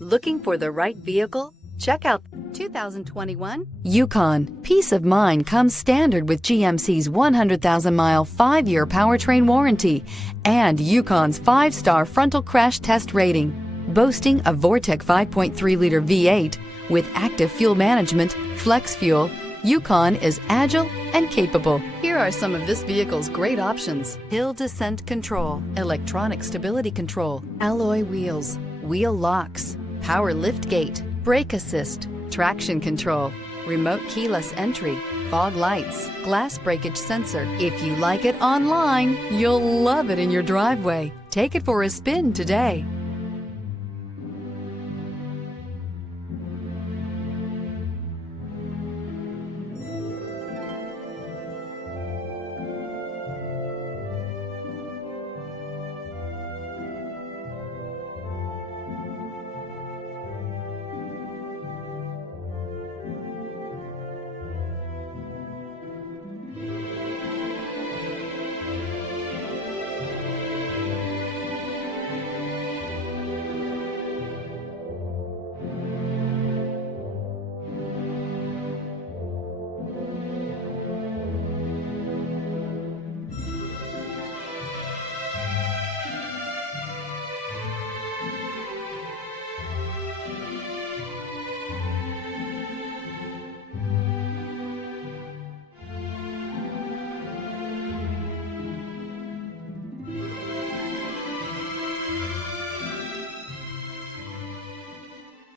Looking for the right vehicle? Check out 2021 Yukon. Peace of mind comes standard with GMC's 100,000-mile, 5-year powertrain warranty and Yukon's 5-star frontal crash test rating. Boasting a Vortec 5.3-liter V8 with active fuel management, flex fuel, Yukon is agile and capable. Here are some of this vehicle's great options: hill descent control, electronic stability control, alloy wheels, wheel locks, power lift gate, brake assist, traction control, remote keyless entry, fog lights, glass breakage sensor. If you like it online, you'll love it in your driveway. Take it for a spin today.